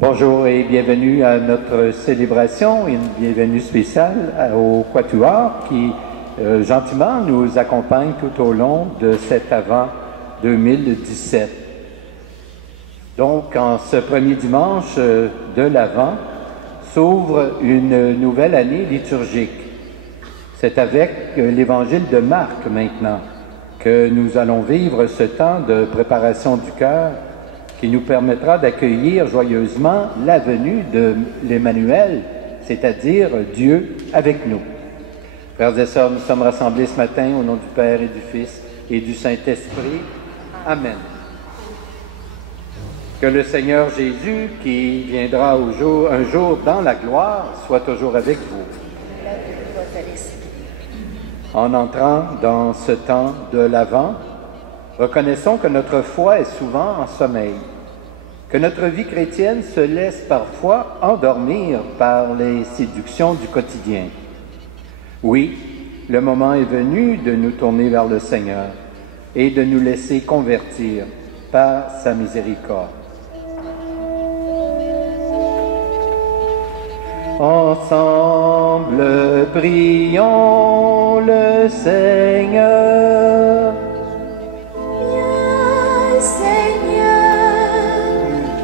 Bonjour et bienvenue à notre célébration, une bienvenue spéciale au Quatuor qui gentiment nous accompagne tout au long de cet Avant 2017. Donc, en ce premier dimanche de l'Avent, s'ouvre une nouvelle année liturgique. C'est avec l'Évangile de Marc maintenant que nous allons vivre ce temps de préparation du cœur qui nous permettra d'accueillir joyeusement la venue de l'Emmanuel, c'est-à-dire Dieu avec nous. Frères et sœurs, nous sommes rassemblés ce matin au nom du Père et du Fils et du Saint-Esprit. Amen. Que le Seigneur Jésus, qui viendra un jour dans la gloire, soit toujours avec vous. En entrant dans ce temps de l'Avent, reconnaissons que notre foi est souvent en sommeil, que notre vie chrétienne se laisse parfois endormir par les séductions du quotidien. Oui, le moment est venu de nous tourner vers le Seigneur et de nous laisser convertir par sa miséricorde. Ensemble, prions le Seigneur. Viens, Seigneur,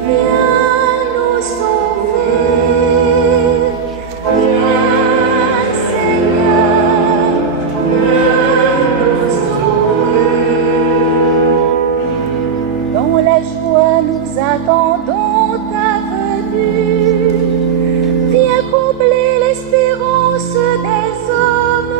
viens nous sauver. Viens, Seigneur, viens nous sauver. Dans la joie, nous attendons ta venue. Viens combler l'espérance des hommes.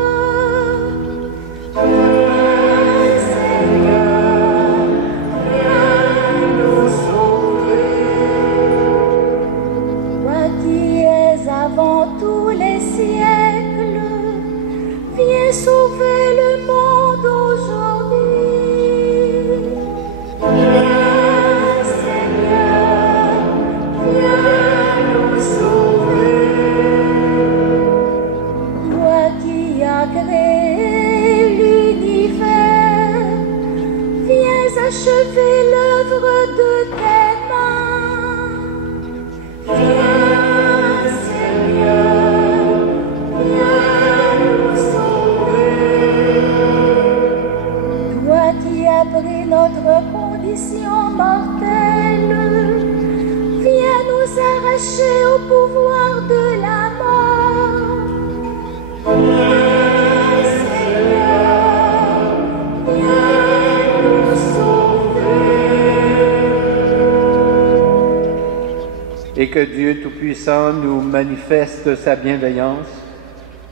que Dieu Tout-Puissant nous manifeste sa bienveillance,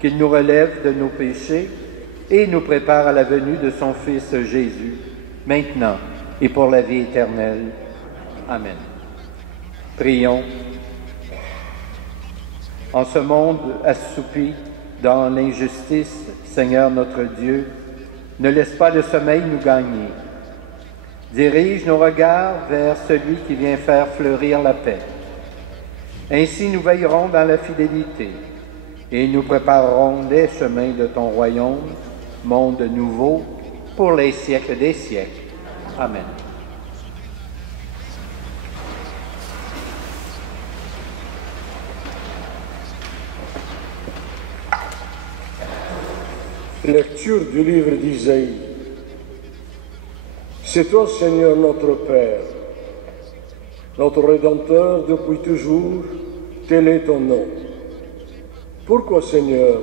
qu'il nous relève de nos péchés et nous prépare à la venue de son Fils Jésus, maintenant et pour la vie éternelle. Amen. Prions. En ce monde assoupi dans l'injustice, Seigneur notre Dieu, ne laisse pas le sommeil nous gagner. Dirige nos regards vers celui qui vient faire fleurir la paix. Ainsi nous veillerons dans la fidélité et nous préparerons les chemins de ton royaume, monde nouveau, pour les siècles des siècles. Amen. Lecture du livre d'Isaïe. C'est toi, Seigneur, notre Père, notre Rédempteur depuis toujours, tel est ton nom. Pourquoi, Seigneur,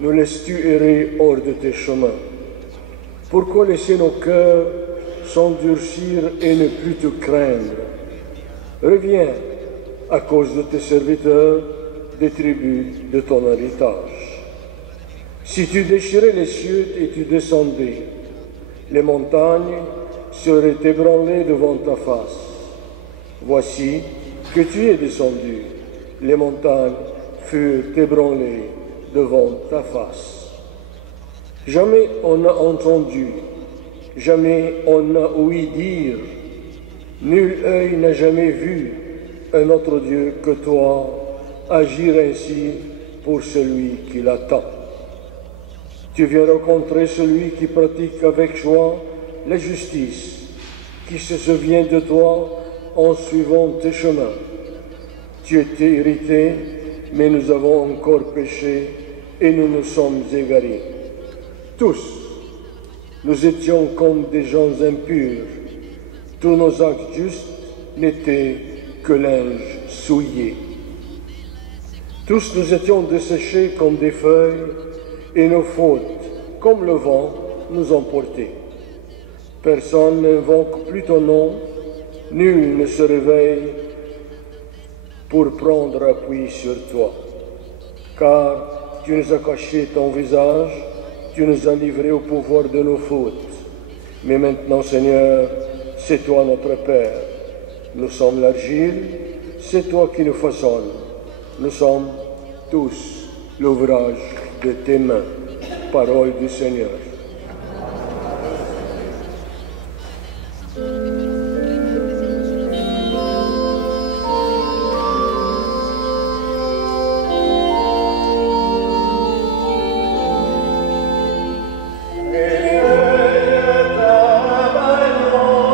nous laisses-tu errer hors de tes chemins? Pourquoi laisser nos cœurs s'endurcir et ne plus te craindre? Reviens, à cause de tes serviteurs, des tribus de ton héritage. Si tu déchirais les cieux et tu descendais, les montagnes seraient ébranlées devant ta face. Voici que tu es descendu, les montagnes furent ébranlées devant ta face. Jamais on n'a entendu, jamais on n'a ouï dire, nul œil n'a jamais vu un autre Dieu que toi agir ainsi pour celui qui l'attend. Tu viens rencontrer celui qui pratique avec joie la justice, qui se souvient de toi en suivant tes chemins. Tu étais irrité, mais nous avons encore péché et nous nous sommes égarés. Tous, nous étions comme des gens impurs. Tous nos actes justes n'étaient que linge souillé. Tous nous étions desséchés comme des feuilles, et nos fautes, comme le vent, nous ont portés. Personne n'invoque plus ton nom, nul ne se réveille pour prendre appui sur toi. Car tu nous as caché ton visage, tu nous as livrés au pouvoir de nos fautes. Mais maintenant, Seigneur, c'est toi notre Père. Nous sommes l'argile, c'est toi qui nous façonnes. Nous sommes tous l'ouvrage de tes mains. Parole du Seigneur. Réveille ta vaillance.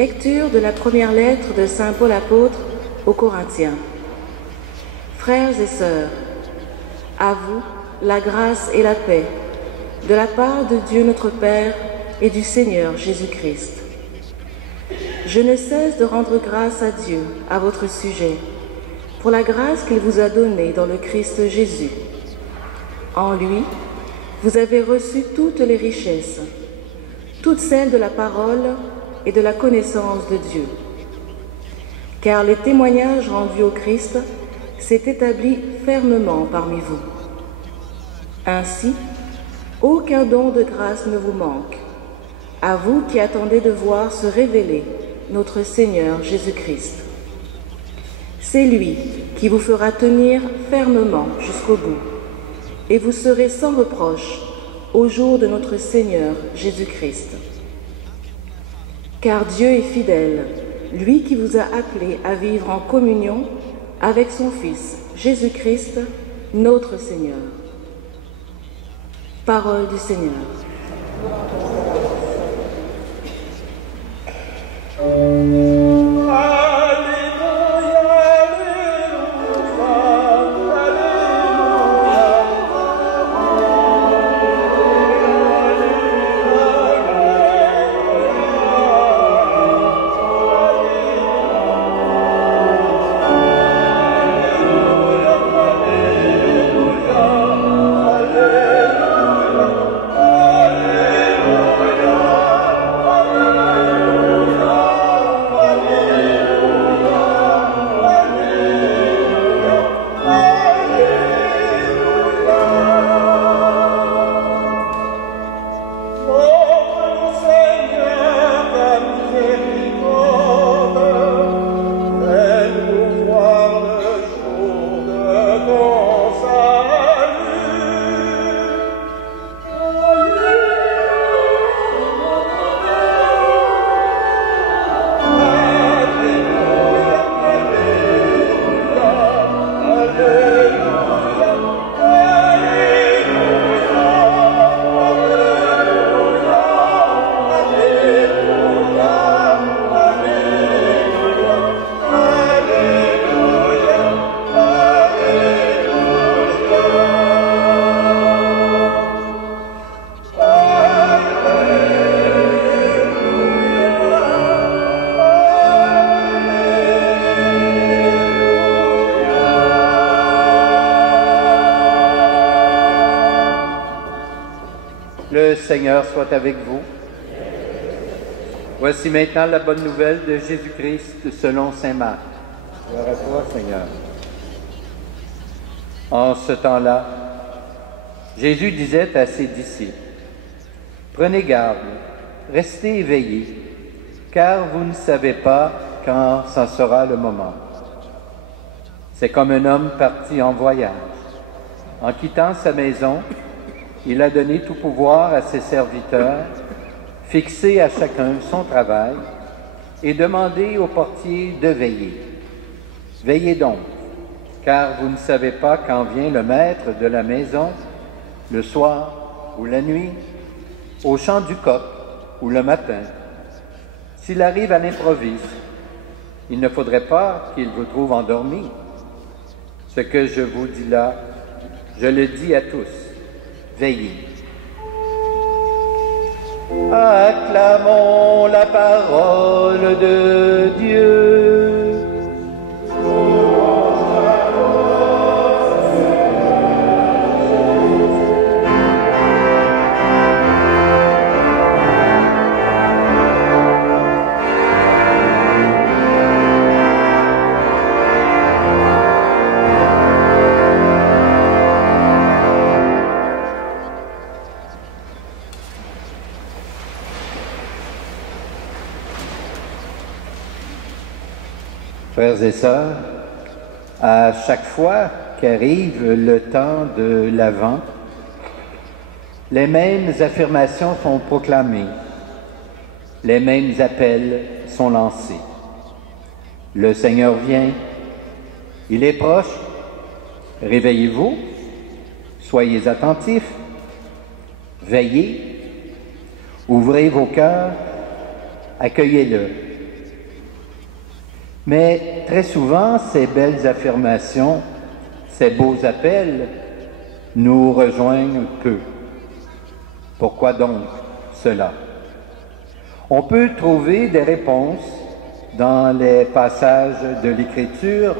Lecture de la première lettre de Saint Paul apôtre aux Corinthiens. Frères et sœurs, à vous la grâce et la paix de la part de Dieu notre Père et du Seigneur Jésus-Christ. Je ne cesse de rendre grâce à Dieu à votre sujet pour la grâce qu'il vous a donnée dans le Christ Jésus. En lui, vous avez reçu toutes les richesses, toutes celles de la parole et de la connaissance de Dieu. Car le témoignage rendu au Christ s'est établi fermement parmi vous. Ainsi, aucun don de grâce ne vous manque, à vous qui attendez de voir se révéler notre Seigneur Jésus-Christ. C'est lui qui vous fera tenir fermement jusqu'au bout, et vous serez sans reproche au jour de notre Seigneur Jésus-Christ. Car Dieu est fidèle, lui qui vous a appelés à vivre en communion avec son Fils, Jésus-Christ, notre Seigneur. Parole du Seigneur. Le Seigneur soit avec vous. Voici maintenant la bonne nouvelle de Jésus-Christ selon saint Marc. Gloire à toi, Seigneur. En ce temps-là, Jésus disait à ses disciples, « Prenez garde, restez éveillés, car vous ne savez pas quand s'en sera le moment. C'est comme un homme parti en voyage. En quittant sa maison, il a donné tout pouvoir à ses serviteurs, fixé à chacun son travail et demandé au portier de veiller. Veillez donc, car vous ne savez pas quand vient le maître de la maison, le soir ou la nuit, au chant du coq ou le matin. S'il arrive à l'improviste, il ne faudrait pas qu'il vous trouve endormi. Ce que je vous dis là, je le dis à tous. Veillez. » Acclamons la parole de Dieu. Frères et sœurs, à chaque fois qu'arrive le temps de l'Avent, les mêmes affirmations sont proclamées, les mêmes appels sont lancés. Le Seigneur vient, il est proche, réveillez-vous, soyez attentifs, veillez, ouvrez vos cœurs, accueillez-le. Mais très souvent, ces belles affirmations, ces beaux appels nous rejoignent peu. Pourquoi donc cela? On peut trouver des réponses dans les passages de l'Écriture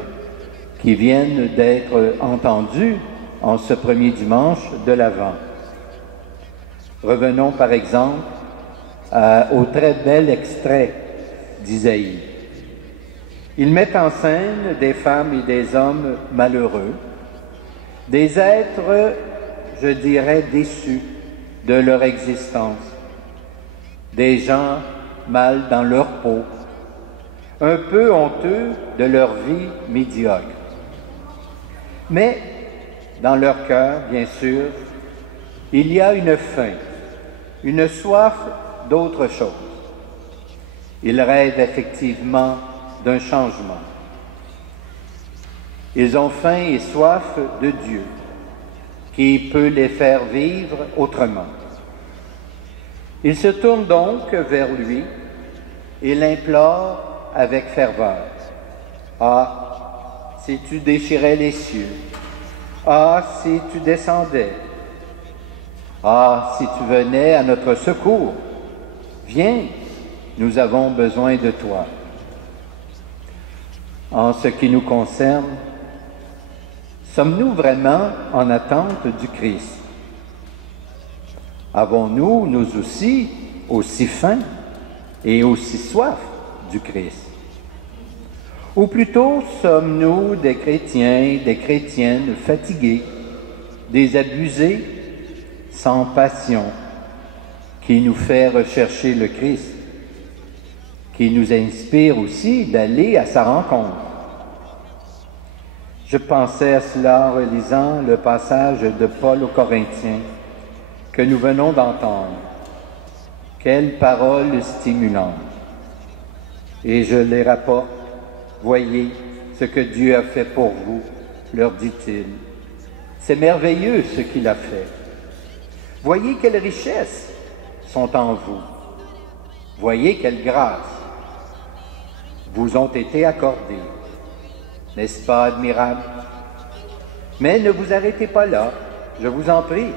qui viennent d'être entendus en ce premier dimanche de l'Avent. Revenons par exemple au très bel extrait d'Isaïe. Il met en scène des femmes et des hommes malheureux, des êtres, je dirais, déçus de leur existence, des gens mal dans leur peau, un peu honteux de leur vie médiocre. Mais dans leur cœur, bien sûr, il y a une faim, une soif d'autre chose. Ils rêvent effectivement d'un changement. Ils ont faim et soif de Dieu, qui peut les faire vivre autrement. Ils se tournent donc vers lui et l'implorent avec ferveur. Ah, si tu déchirais les cieux! Ah, si tu descendais! Ah, si tu venais à notre secours! Viens, nous avons besoin de toi. En ce qui nous concerne, sommes-nous vraiment en attente du Christ? Avons-nous, nous aussi faim et aussi soif du Christ? Ou plutôt sommes-nous des chrétiens, des chrétiennes fatigués, des abusés, sans passion, qui nous fait rechercher le Christ, qui nous inspire aussi d'aller à sa rencontre? Je pensais à cela en relisant le passage de Paul aux Corinthiens que nous venons d'entendre. Quelle parole stimulante! Et je les rapporte. Voyez ce que Dieu a fait pour vous, leur dit-il. C'est merveilleux ce qu'il a fait. Voyez quelles richesses sont en vous. Voyez quelles grâces vous ont été accordées. N'est-ce pas admirable? Mais ne vous arrêtez pas là, je vous en prie.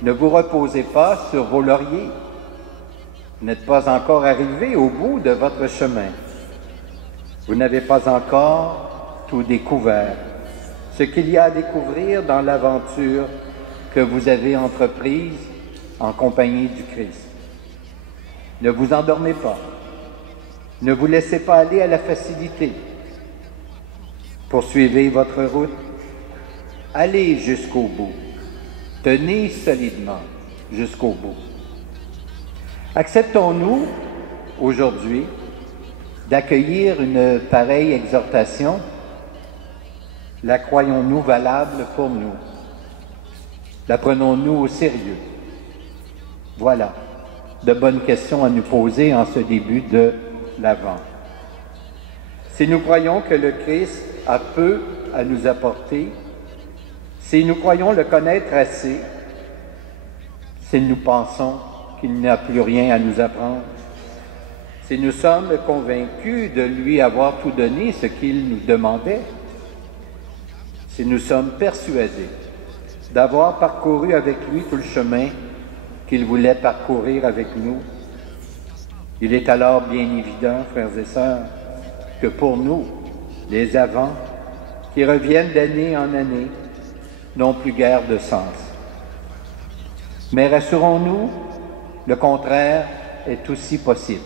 Ne vous reposez pas sur vos lauriers. Vous n'êtes pas encore arrivé au bout de votre chemin. Vous n'avez pas encore tout découvert. Ce qu'il y a à découvrir dans l'aventure que vous avez entreprise en compagnie du Christ. Ne vous endormez pas. Ne vous laissez pas aller à la facilité. Poursuivez votre route. Allez jusqu'au bout. Tenez solidement jusqu'au bout. Acceptons-nous aujourd'hui d'accueillir une pareille exhortation? La croyons-nous valable pour nous? La prenons-nous au sérieux? Voilà de bonnes questions à nous poser en ce début de l'Avent. Si nous croyons que le Christ a peu à nous apporter, si nous croyons le connaître assez, si nous pensons qu'il n'y a plus rien à nous apprendre, si nous sommes convaincus de lui avoir tout donné ce qu'il nous demandait, si nous sommes persuadés d'avoir parcouru avec lui tout le chemin qu'il voulait parcourir avec nous, il est alors bien évident, frères et sœurs, que pour nous, les avants, qui reviennent d'année en année, n'ont plus guère de sens. Mais rassurons-nous, le contraire est aussi possible.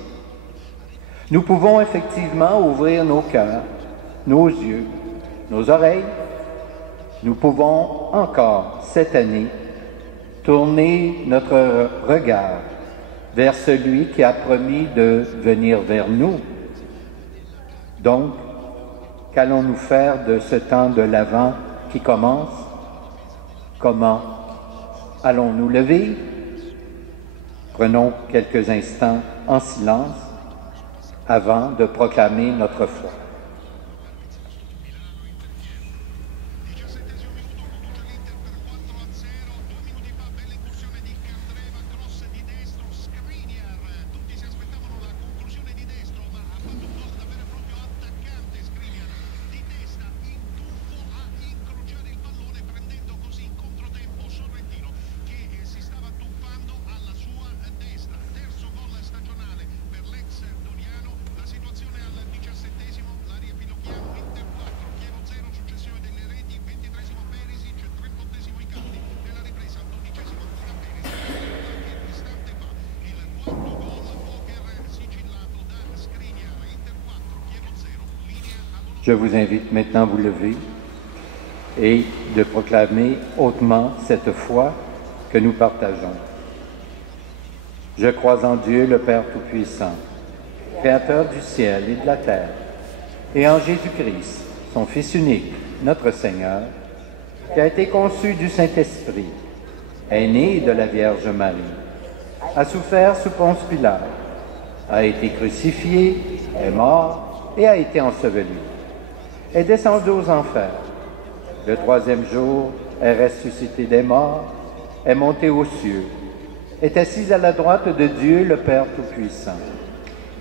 Nous pouvons effectivement ouvrir nos cœurs, nos yeux, nos oreilles. Nous pouvons encore, cette année, tourner notre regard vers celui qui a promis de venir vers nous. Donc, qu'allons-nous faire de ce temps de l'Avent qui commence? Comment allons-nous le vivre? Prenons quelques instants en silence avant de proclamer notre foi. Je vous invite maintenant à vous lever et de proclamer hautement cette foi que nous partageons. Je crois en Dieu, le Père Tout-Puissant, Créateur du ciel et de la terre, et en Jésus-Christ, son Fils unique, notre Seigneur, qui a été conçu du Saint-Esprit, est né de la Vierge Marie, a souffert sous Ponce Pilate, a été crucifié, est mort et a été enseveli, est descendu aux enfers. Le troisième jour est ressuscité des morts, est monté aux cieux, est assis à la droite de Dieu le Père Tout-Puissant,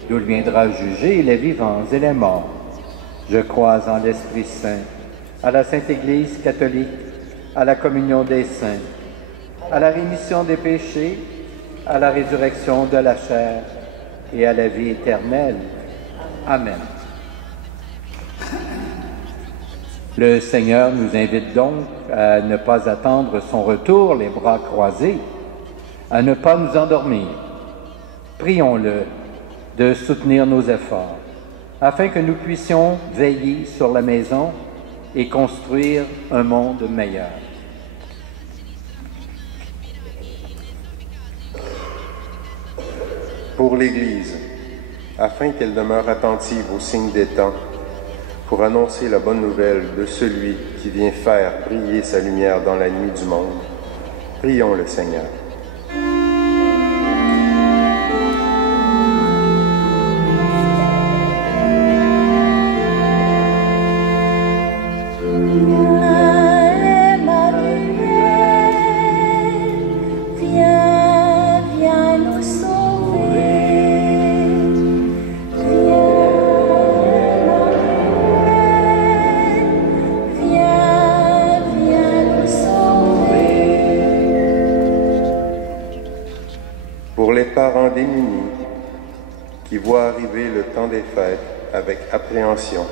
d'où il viendra juger les vivants et les morts. Je crois en l'Esprit Saint, à la Sainte Église catholique, à la communion des saints, à la rémission des péchés, à la résurrection de la chair et à la vie éternelle. Amen. Le Seigneur nous invite donc à ne pas attendre son retour les bras croisés, à ne pas nous endormir. Prions-le de soutenir nos efforts, afin que nous puissions veiller sur la maison et construire un monde meilleur. Pour l'Église, afin qu'elle demeure attentive aux signes des temps, pour annoncer la bonne nouvelle de celui qui vient faire briller sa lumière dans la nuit du monde, prions le Seigneur. Parents démunis qui voient arriver le temps des fêtes avec appréhension,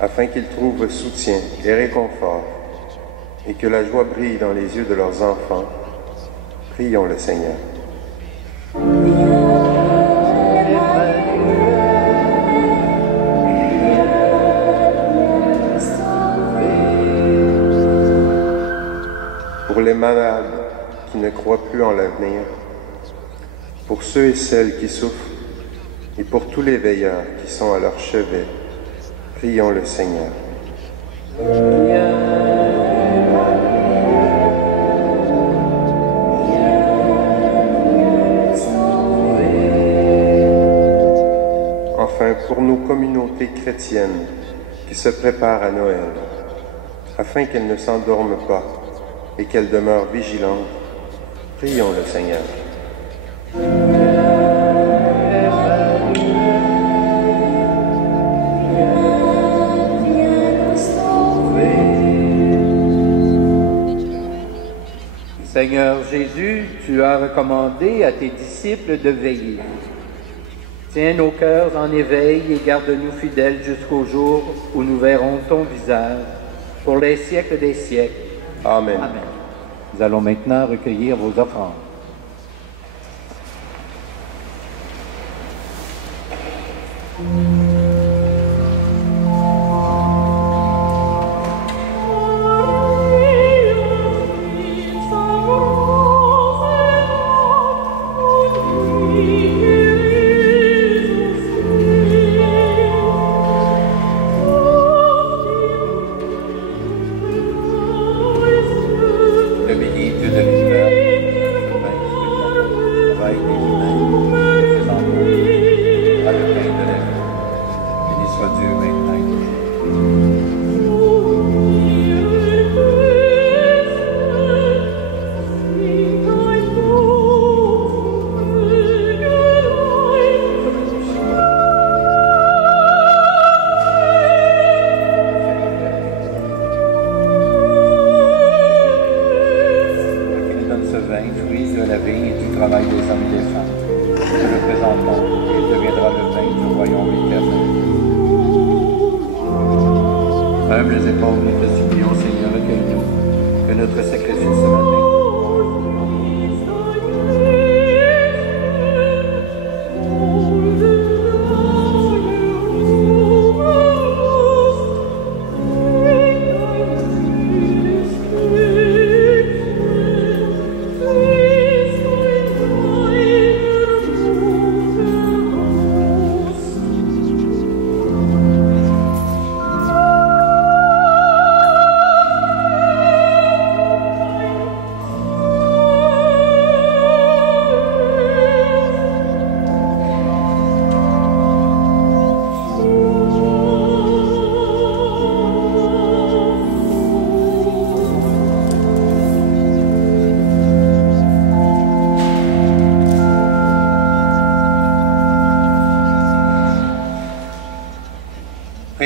afin qu'ils trouvent soutien et réconfort, et que la joie brille dans les yeux de leurs enfants, prions le Seigneur. Pour les malades qui ne croient plus en l'avenir, pour ceux et celles qui souffrent, et pour tous les veilleurs qui sont à leur chevet, prions le Seigneur. Enfin, pour nos communautés chrétiennes qui se préparent à Noël, afin qu'elles ne s'endorment pas et qu'elles demeurent vigilantes, prions le Seigneur. Seigneur Jésus, tu as recommandé à tes disciples de veiller. Tiens nos cœurs en éveil et garde-nous fidèles jusqu'au jour où nous verrons ton visage pour les siècles des siècles. Amen. Amen. Nous allons maintenant recueillir vos offrandes.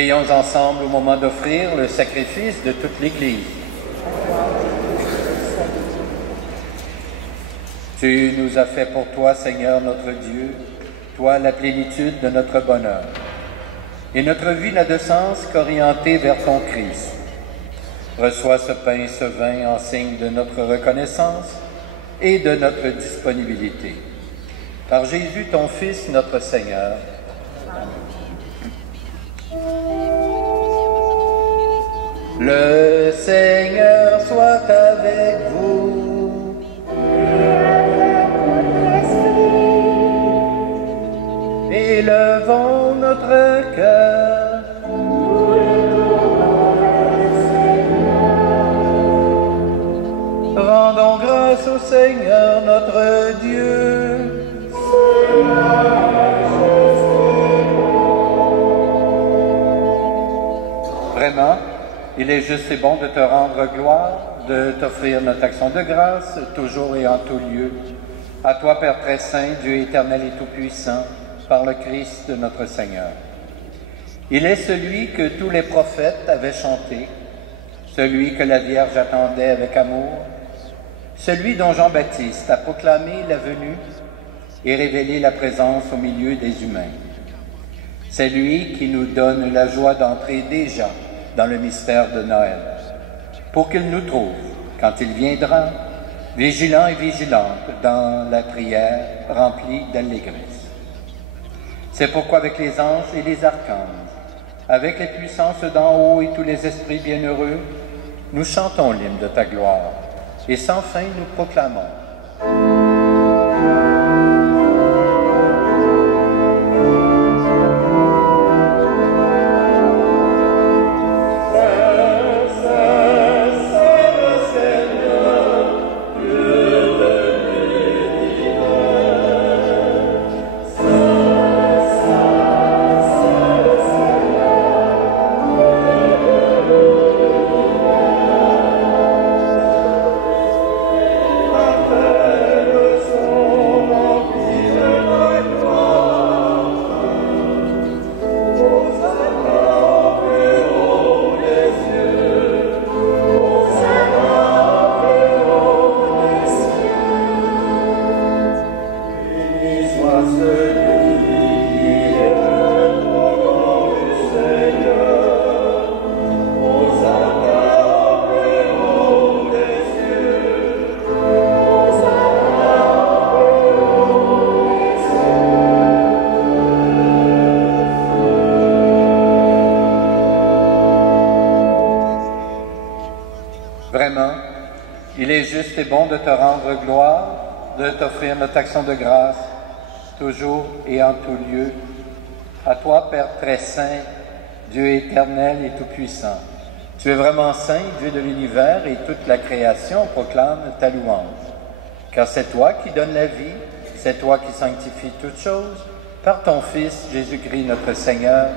Prions ensemble au moment d'offrir le sacrifice de toute l'Église. Tu nous as fait pour toi, Seigneur notre Dieu, toi la plénitude de notre bonheur. Et notre vie n'a de sens qu'orientée vers ton Christ. Reçois ce pain et ce vin en signe de notre reconnaissance et de notre disponibilité. Par Jésus, ton Fils, notre Seigneur. Le Seigneur soit avec vous. Élevons notre cœur. Rendons grâce au Seigneur notre Dieu. Vraiment, il est juste et bon de te rendre gloire, de t'offrir notre action de grâce, toujours et en tout lieu. À toi, Père très saint, Dieu éternel et tout-puissant, par le Christ notre Seigneur. Il est celui que tous les prophètes avaient chanté, celui que la Vierge attendait avec amour, celui dont Jean-Baptiste a proclamé la venue et révélé la présence au milieu des humains. C'est lui qui nous donne la joie d'entrer déjà dans le mystère de Noël, pour qu'il nous trouve, quand il viendra, vigilants et vigilantes dans la prière remplie d'allégresse. C'est pourquoi avec les anges et les archanges, avec les puissances d'en haut et tous les esprits bienheureux, nous chantons l'hymne de ta gloire, et sans fin nous proclamons. Vraiment, il est juste et bon de te rendre gloire, de t'offrir notre action de grâce, toujours et en tout lieu. À toi, Père très saint, Dieu éternel et tout-puissant. Tu es vraiment saint, Dieu de l'univers, et toute la création proclame ta louange. Car c'est toi qui donnes la vie, c'est toi qui sanctifies toutes choses, par ton Fils, Jésus-Christ notre Seigneur,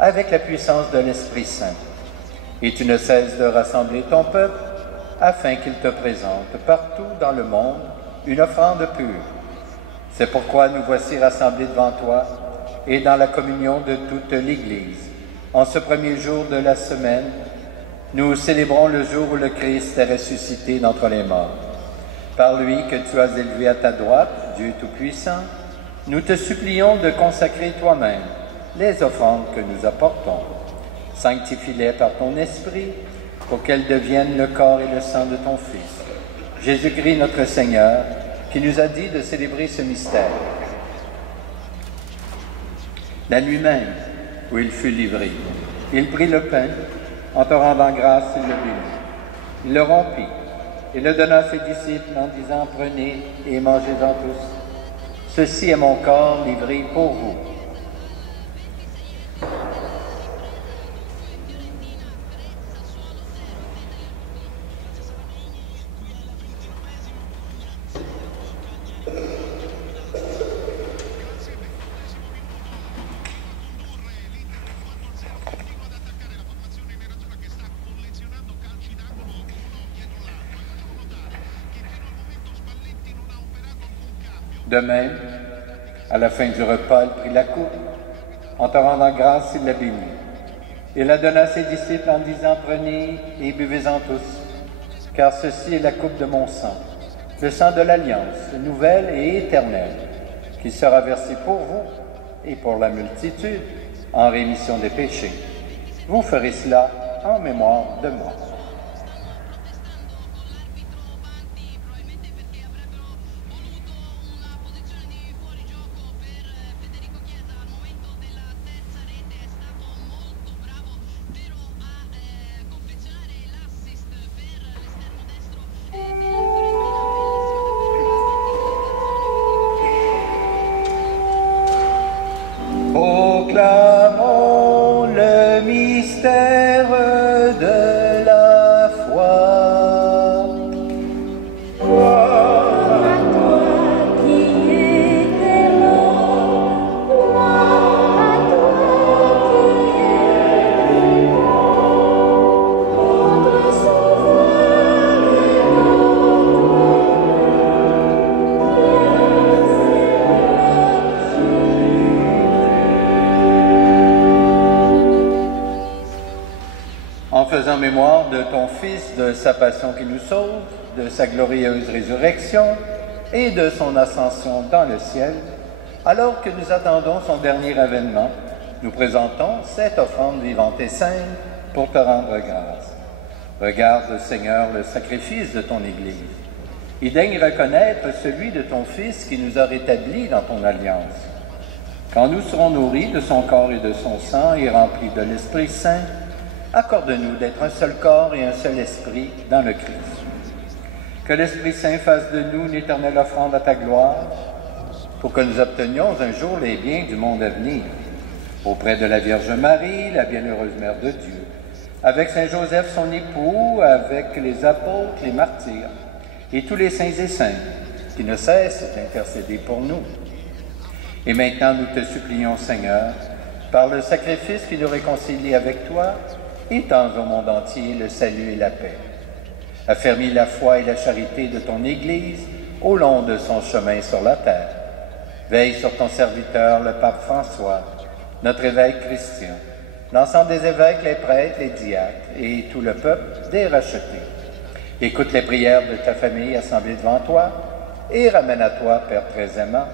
avec la puissance de l'Esprit Saint. Et tu ne cesses de rassembler ton peuple, afin qu'il te présente partout dans le monde une offrande pure. C'est pourquoi nous voici rassemblés devant toi et dans la communion de toute l'Église. En ce premier jour de la semaine, nous célébrons le jour où le Christ est ressuscité d'entre les morts. Par lui que tu as élevé à ta droite, Dieu Tout-Puissant, nous te supplions de consacrer toi-même les offrandes que nous apportons. Sanctifie-les par ton Esprit, pour qu'elles deviennent le corps et le sang de ton Fils, Jésus-Christ notre Seigneur, qui nous a dit de célébrer ce mystère. La nuit même où il fut livré, il prit le pain, en te rendant grâce, il le bénit. Il le rompit et le donna à ses disciples en disant, « Prenez et mangez-en tous. Ceci est mon corps livré pour vous. » De même, à la fin du repas, il prit la coupe. En te rendant grâce, il la bénit. Il la donna à ses disciples en disant, prenez et buvez-en tous, car ceci est la coupe de mon sang, le sang de l'alliance, nouvelle et éternelle, qui sera versé pour vous et pour la multitude en rémission des péchés. Vous ferez cela en mémoire de moi. Proclamons le mystère de la foi. Gloire à toi qui étais mort, gloire à toi qui es notre Sauveur et En faisant mémoire de ton Fils, de sa passion qui nous sauve, de sa glorieuse résurrection et de son ascension dans le ciel, alors que nous attendons son dernier avènement, nous présentons cette offrande vivante et sainte pour te rendre grâce. Regarde, Seigneur, le sacrifice de ton Église et daigne reconnaître celui de ton Fils qui nous a rétablis dans ton alliance. Quand nous serons nourris de son corps et de son sang et remplis de l'Esprit Saint, accorde-nous d'être un seul corps et un seul esprit dans le Christ. Que l'Esprit Saint fasse de nous une éternelle offrande à ta gloire, pour que nous obtenions un jour les biens du monde à venir, auprès de la Vierge Marie, la bienheureuse Mère de Dieu, avec Saint Joseph son époux, avec les apôtres, les martyrs, et tous les saints et saintes qui ne cessent d'intercéder pour nous. Et maintenant nous te supplions, Seigneur, par le sacrifice qui nous réconcilie avec toi, étends au monde entier le salut et la paix. Affermis la foi et la charité de ton Église au long de son chemin sur la terre. Veille sur ton serviteur, le pape François, notre évêque Christian, l'ensemble des évêques, les prêtres, les diacres et tout le peuple des rachetés. Écoute les prières de ta famille assemblée devant toi et ramène à toi, Père très aimant,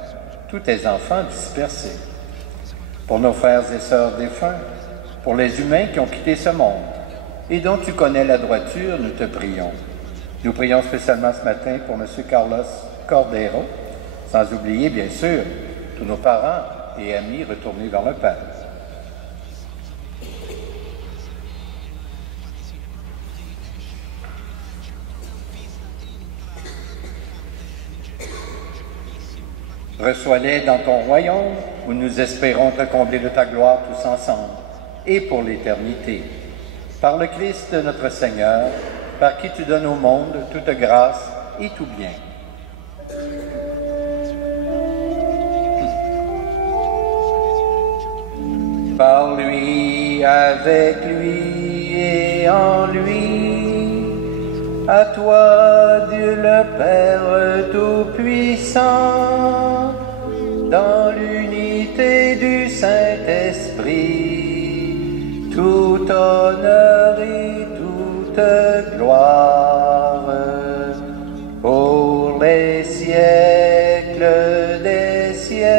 tous tes enfants dispersés. Pour nos frères et sœurs défunts, pour les humains qui ont quitté ce monde et dont tu connais la droiture, nous te prions. Nous prions spécialement ce matin pour M. Carlos Cordero, sans oublier bien sûr tous nos parents et amis retournés vers le Père. Reçois-les dans ton royaume, où nous espérons te combler de ta gloire tous ensemble, et pour l'éternité. Par le Christ notre Seigneur, par qui tu donnes au monde toute grâce et tout bien. Par lui, avec lui et en lui, à toi, Dieu le Père Tout-Puissant, dans l'unité du Saint-Esprit, tout honneur et toute gloire, pour les siècles des siècles.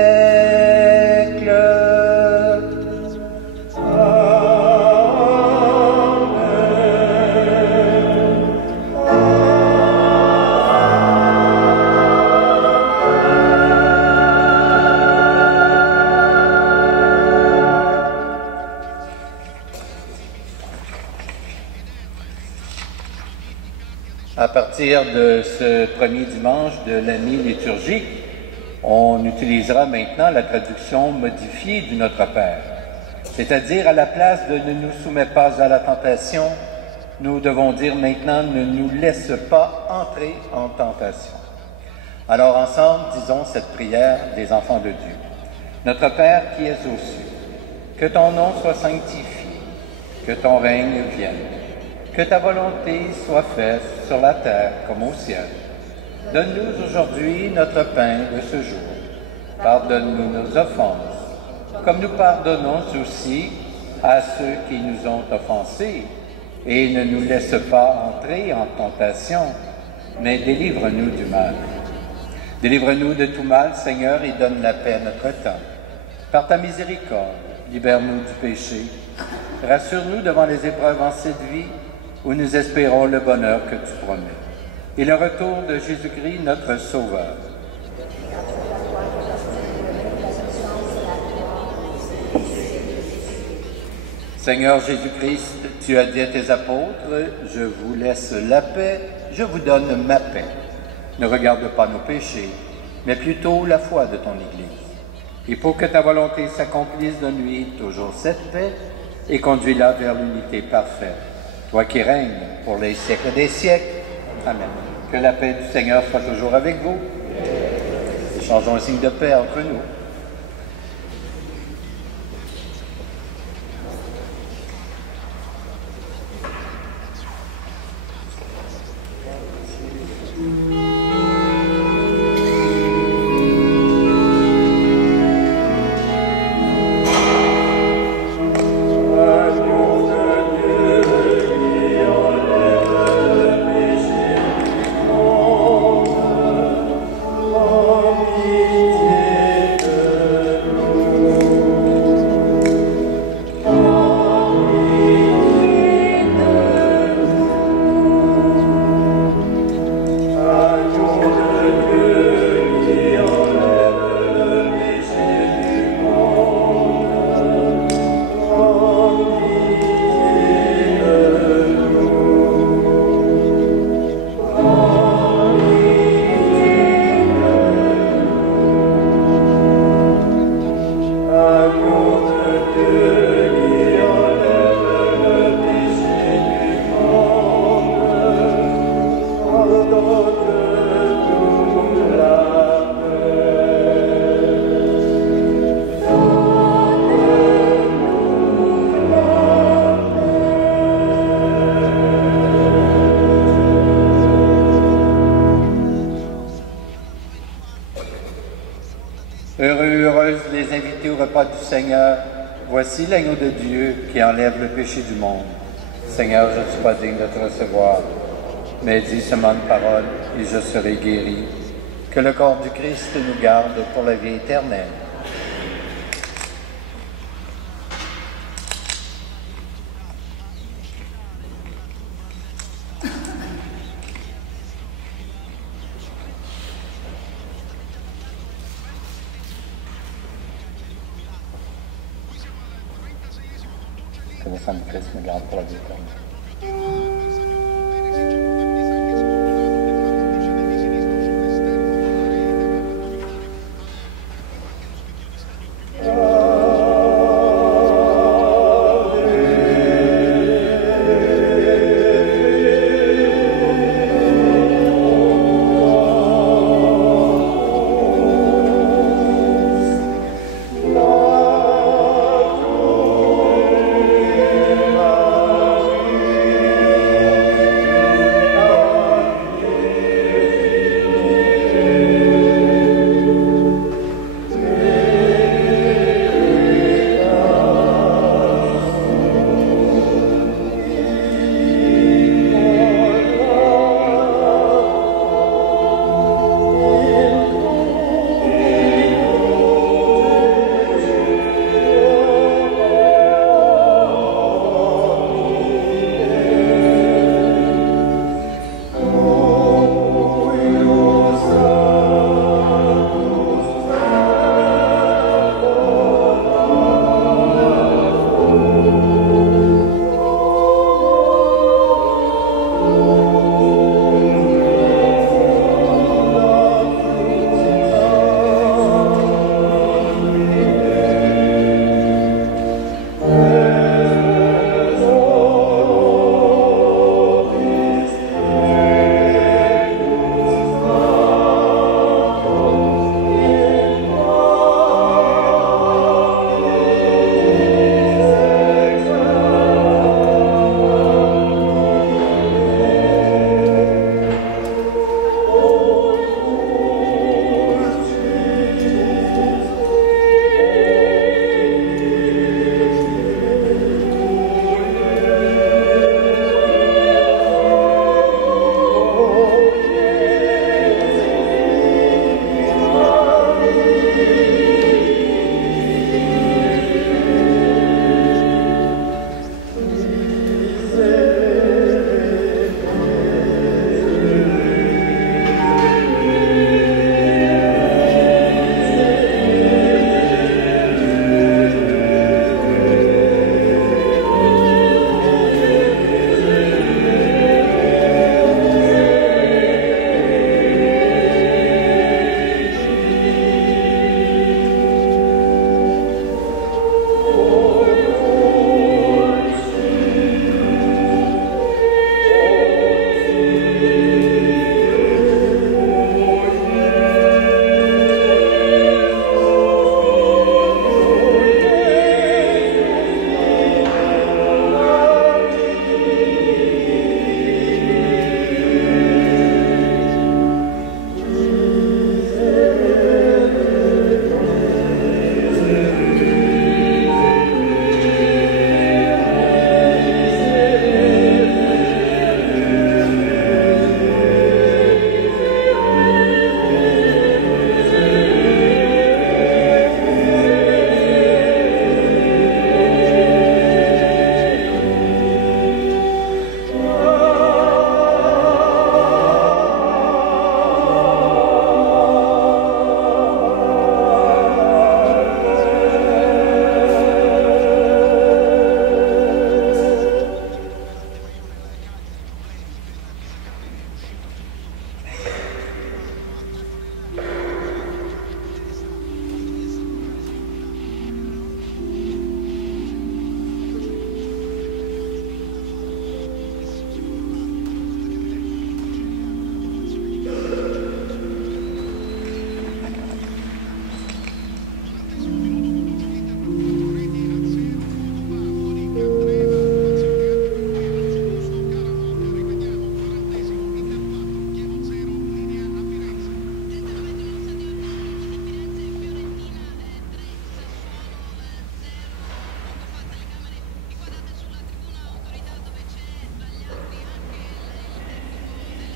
À partir de ce premier dimanche de l'année liturgique, on utilisera maintenant la traduction modifiée du Notre Père. C'est-à-dire, à la place de « ne nous soumets pas à la tentation », nous devons dire maintenant « ne nous laisse pas entrer en tentation ». Alors ensemble, disons cette prière des enfants de Dieu. Notre Père qui es aux cieux, que ton nom soit sanctifié, que ton règne vienne. Que ta volonté soit faite sur la terre comme au ciel. Donne-nous aujourd'hui notre pain de ce jour. Pardonne-nous nos offenses, comme nous pardonnons aussi à ceux qui nous ont offensés, et ne nous laisse pas entrer en tentation, mais délivre-nous du mal. Délivre-nous de tout mal, Seigneur, et donne la paix à notre temps. Par ta miséricorde, libère-nous du péché. Rassure-nous devant les épreuves en cette vie, où nous espérons le bonheur que tu promets. Et le retour de Jésus-Christ, notre Sauveur. Seigneur Jésus-Christ, tu as dit à tes apôtres, « Je vous laisse la paix, je vous donne ma paix. Ne regarde pas nos péchés, mais plutôt la foi de ton Église. Et pour que ta volonté s'accomplisse, donne-lui toujours cette paix et conduis-la vers l'unité parfaite. Toi qui règnes pour les siècles des siècles. Amen. Que la paix du Seigneur soit toujours avec vous. Échangeons un signe de paix entre nous. Du Seigneur, voici l'agneau de Dieu qui enlève le péché du monde. Seigneur, je ne suis pas digne de te recevoir, mais dis seulement une parole et je serai guéri. Que le corps du Christ nous garde pour la vie éternelle. Que le sang du Christ nous garde pour la vie éternelle. Amen.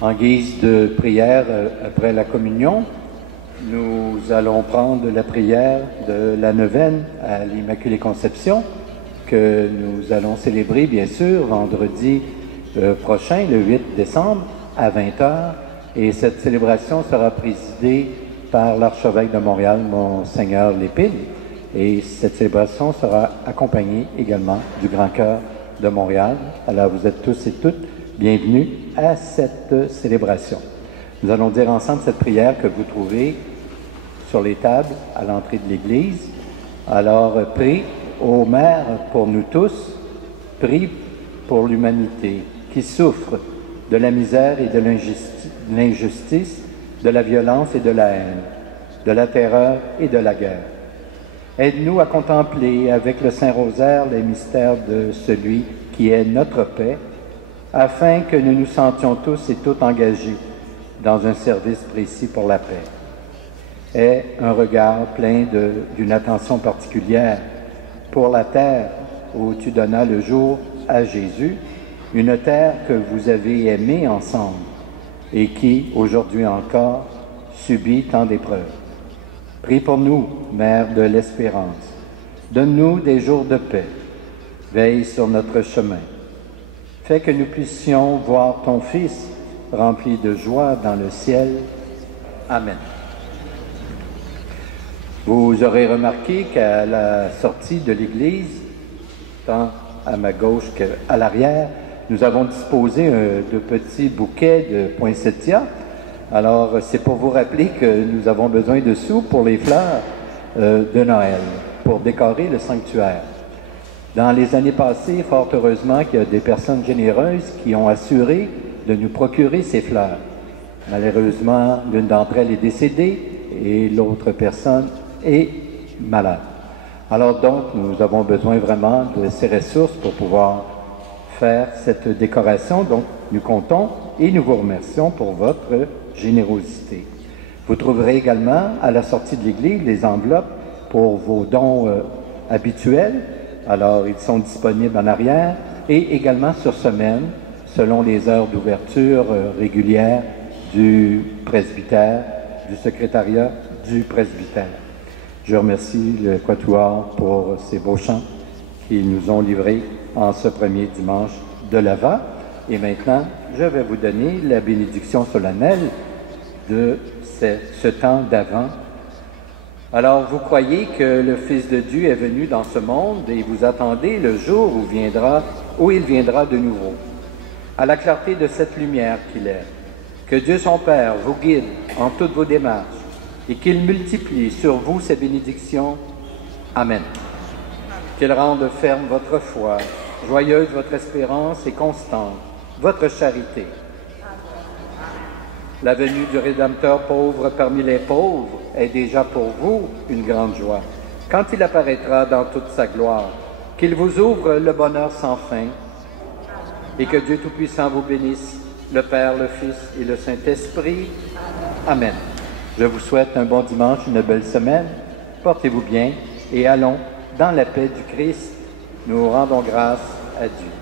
En guise de prière après la communion, nous allons prendre la prière de la neuvaine à l'Immaculée Conception que nous allons célébrer bien sûr vendredi prochain, le 8 décembre, à 20h. Et cette célébration sera présidée par l'archevêque de Montréal, Monseigneur Lépine. Et cette célébration sera accompagnée également du Grand Chœur de Montréal. Alors vous êtes tous et toutes bienvenus à cette célébration. Nous allons dire ensemble cette prière que vous trouvez sur les tables à l'entrée de l'Église. Alors prie ô Mère pour nous tous, prie pour l'humanité qui souffre de la misère et de l'injustice, de la violence et de la haine, de la terreur et de la guerre. Aide-nous à contempler avec le Saint-Rosaire les mystères de celui qui est notre paix, afin que nous nous sentions tous et toutes engagés dans un service précis pour la paix. Aie un regard plein d'une attention particulière pour la terre où tu donnas le jour à Jésus, une terre que vous avez aimée ensemble et qui, aujourd'hui encore, subit tant d'épreuves. Prie pour nous, Mère de l'Espérance. Donne-nous des jours de paix. Veille sur notre chemin. Fais que nous puissions voir ton Fils rempli de joie dans le ciel. Amen. Vous aurez remarqué qu'à la sortie de l'église, tant à ma gauche qu'à l'arrière, nous avons disposé de petits bouquets de poinsettias. Alors, c'est pour vous rappeler que nous avons besoin de sous pour les fleurs de Noël, pour décorer le sanctuaire. Dans les années passées, fort heureusement qu'il y a des personnes généreuses qui ont assuré de nous procurer ces fleurs. Malheureusement, l'une d'entre elles est décédée et l'autre personne est malade. Alors donc, nous avons besoin vraiment de ces ressources pour pouvoir faire cette décoration. Donc, nous comptons et nous vous remercions pour votre générosité. Vous trouverez également à la sortie de l'église les enveloppes pour vos dons habituels. Alors, ils sont disponibles en arrière et également sur semaine, selon les heures d'ouverture régulières du presbytère, du secrétariat du presbytère. Je remercie le Quatuor pour ces beaux chants qu'ils nous ont livrés en ce premier dimanche de l'Avent. Et maintenant, je vais vous donner la bénédiction solennelle de ce temps d'Avent. Alors, vous croyez que le Fils de Dieu est venu dans ce monde et vous attendez le jour où il viendra de nouveau. À la clarté de cette lumière qu'il est, que Dieu son Père vous guide en toutes vos démarches et qu'il multiplie sur vous ses bénédictions. Amen. Qu'il rende ferme votre foi, joyeuse votre espérance et constante votre charité. La venue du Rédempteur pauvre parmi les pauvres est déjà pour vous une grande joie. Quand il apparaîtra dans toute sa gloire, qu'il vous ouvre le bonheur sans fin et que Dieu Tout-Puissant vous bénisse, le Père, le Fils et le Saint-Esprit. Amen. Je vous souhaite un bon dimanche, une belle semaine. Portez-vous bien et allons dans la paix du Christ. Nous rendons grâce à Dieu.